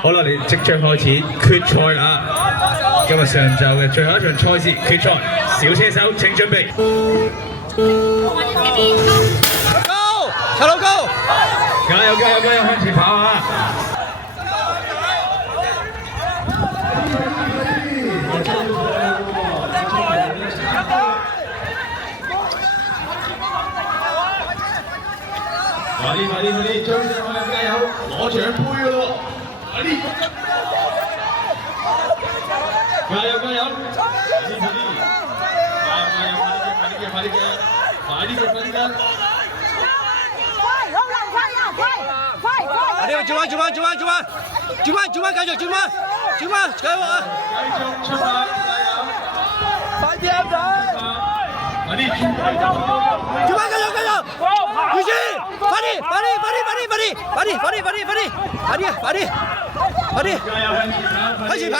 好啦，你即將開始決賽啦！今日上晝嘅最後一場賽事決賽，小車手請準備。高，陳老高，加油加油加油，向前跑啊！快啲快啲快啲，張生加油，攞獎杯㗎咯！快啲！加油加油！快啲快啲！加油快啲嘅快啲嘅快啲嘅快啲嘅！你轉彎轉彎轉彎轉彎轉彎轉彎繼續轉彎轉彎繼續啊！繼續出發，加油！快啲啊仔！快啲轉彎轉彎繼續繼續！余志，快啲快啲快啲快啲快啲快啲快啲快啲快啲快啲快啲快啲！加油向前跑！開始跑！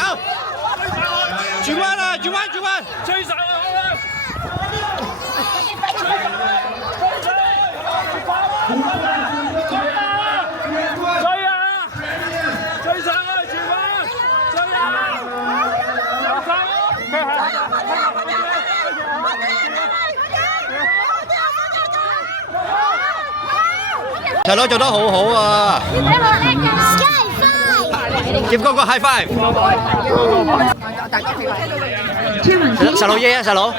轉彎啊轉彎轉彎！追上啊！追上啊！轉彎！追啊！陳佬做得好好啊！接嗰個 high five！陳佬耶啊，陳佬！